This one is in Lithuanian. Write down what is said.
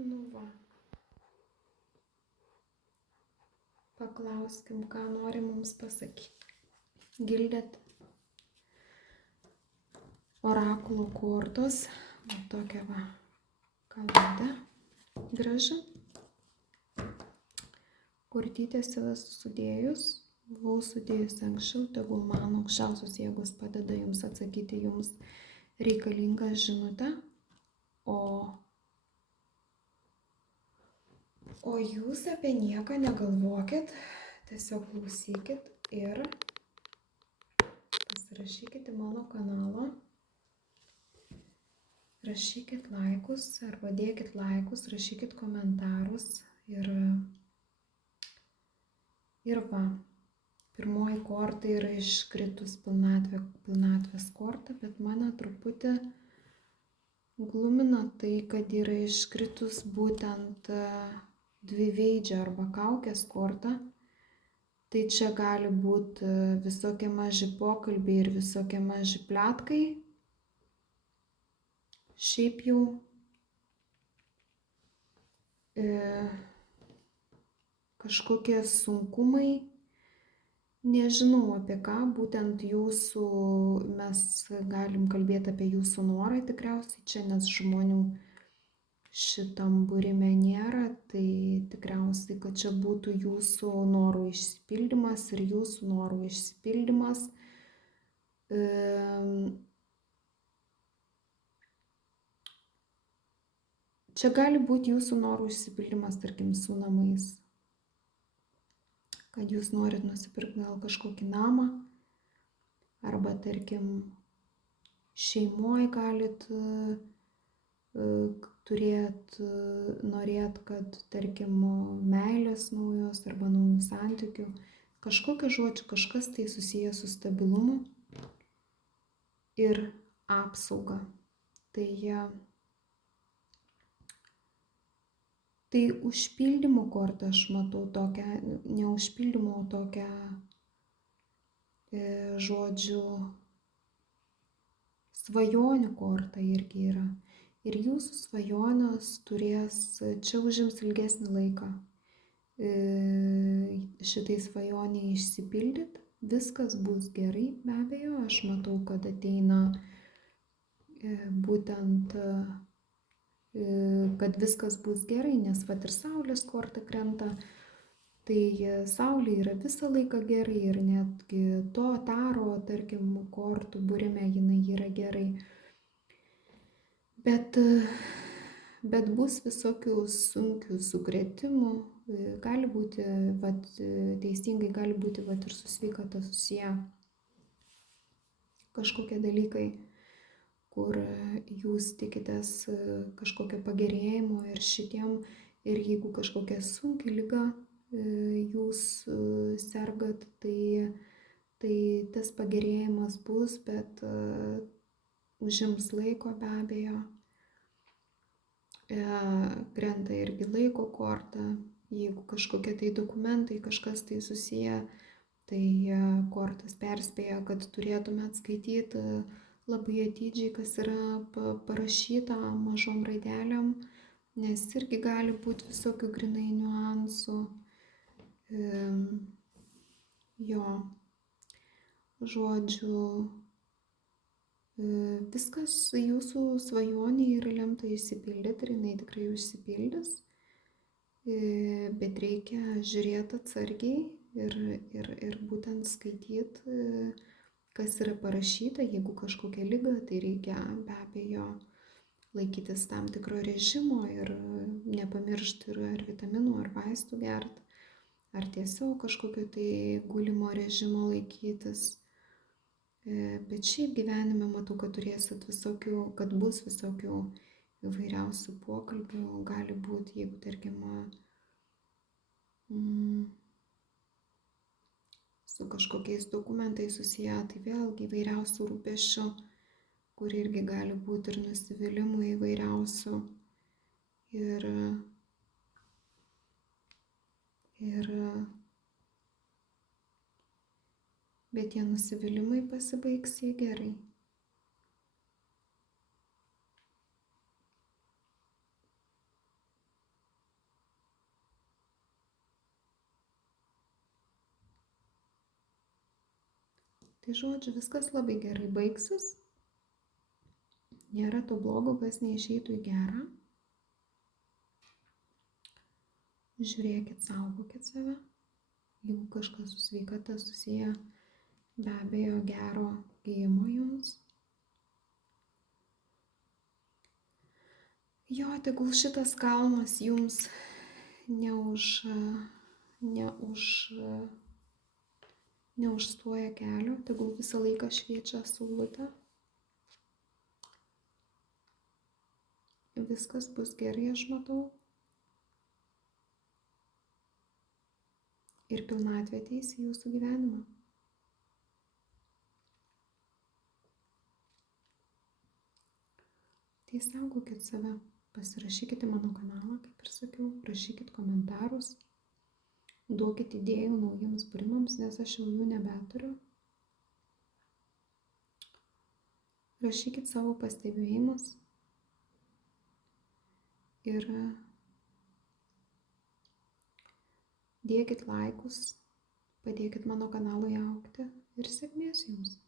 Nu va. Paklauskim, ką nori mums pasakyti. Gildėt orakulo kortos. Va tokia va kalada graži. Kortytės yra sudėjus. Buvau sudėjusi anksčiau, tegul mano aukščiausios jėgos padeda jums atsakyti jums reikalingą žinutę. O jūs apie nieką negalvokit, tiesiog klausykit ir pasirašykit į mano kanalą, rašykit laikus arba dėkit laikus, rašykit komentarus ir va, pirmoji korta yra iškritus pilnatvės korta, bet mane truputį glumina tai, kad yra iškritus būtent dviveidžio arba kaukės korta. Tai čia gali būti visokie maži pokalbiai ir visokie maži pletkai. Šiaip jau kažkokie sunkumai, nežinau apie ką, būtent jūsų, mes galim kalbėti apie jūsų norą tikriausiai čia, nes žmonių šitam būrime nėra, tai tikriausiai, kad čia būtų jūsų norų išsipildymas ir jūsų norų išsipildymas. Čia gali būti jūsų norų išsipildymas, tarkim, su namais. Kad jūs norit nusipirkti gal kažkokį namą, arba, tarkim, šeimoje galit norėt, kad, tarkim, meilės naujos arba naujų santykių, kažkokio žodžio, kažkas tai susijęs su stabilumu ir apsauga. Tai užpildymo kortą aš matau tokią, ne užpildymo, o tokią, žodžiu, svajonių kortą irgi yra. Ir jūsų svajonės turės, čia užims ilgesnį laiką šitai svajoniai išsipildyt. Viskas bus gerai, be abejo. Aš matau, kad ateina būtent, kad viskas bus gerai, nes vat ir saulės korta krenta. Tai saulė yra visą laiką gerai ir netgi to taro, tarkim, kortų būrime jinai yra gerai. Bet bus visokių sunkių sukrėtimų, gali būti, vat, teisingai gali būti vat, ir su sveikata susiję kažkokie dalykai, kur jūs tikitės kažkokio pagerėjimo ir šitiem, ir jeigu kažkokia sunki liga jūs sergat, tai tas pagerėjimas bus, bet užims laiko be abejo. Krenta irgi laiko korta, jeigu kažkokie tai dokumentai, kažkas tai susiję, tai kortas perspėja, kad turėtume atskaityti labai atidžiai, kas yra parašyta mažom raidelėm, nes irgi gali būti visokių grinai niuansų. Žodžiu, viskas jūsų svajonė yra lemta išsipildyti ir jinai tikrai išsipildys, bet reikia žiūrėti atsargiai ir būtent skaityti, kas yra parašyta. Jeigu kažkokia liga, tai reikia be abejo laikytis tam tikro režimo ir nepamiršti ar vitaminų, ar vaistų gerti, ar tiesiog kažkokio tai gulimo režimo laikytis. Bet šiaip gyvenime matau, kad turėsit visokių, kad bus visokių įvairiausių pokalbių, gali būti, jeigu, tarkim, su kažkokiais dokumentais susiję, tai vėlgi įvairiausių rūpesčių, kur irgi gali būti ir nusivylimų įvairiausių. Bet tie nusivylimai pasibaigs jie gerai. Tai žodžiu, viskas labai gerai baigsis. Nėra to blogo, kas neišeitų į gerą. Žiūrėkit, saugokit save. Jeigu kažkas su sveikata susiję, be abejo, gero gijimo jums. Jo, tegul šitas kalnas jums neužstoja kelio, tegul visą laiką šviečia saulutė. Viskas bus gerai, aš matau. Ir pilnatvė ateis į jūsų gyvenimą. Tai saugokit save, pasirašykite mano kanalą, kaip ir sakiau, rašykit komentarus, duokit idėjų naujiems būrimams, nes aš jau jų nebeturiu. Rašykit savo pastebėjimus ir dėkit laikus, padėkit mano kanalui augti ir sėkmės jums.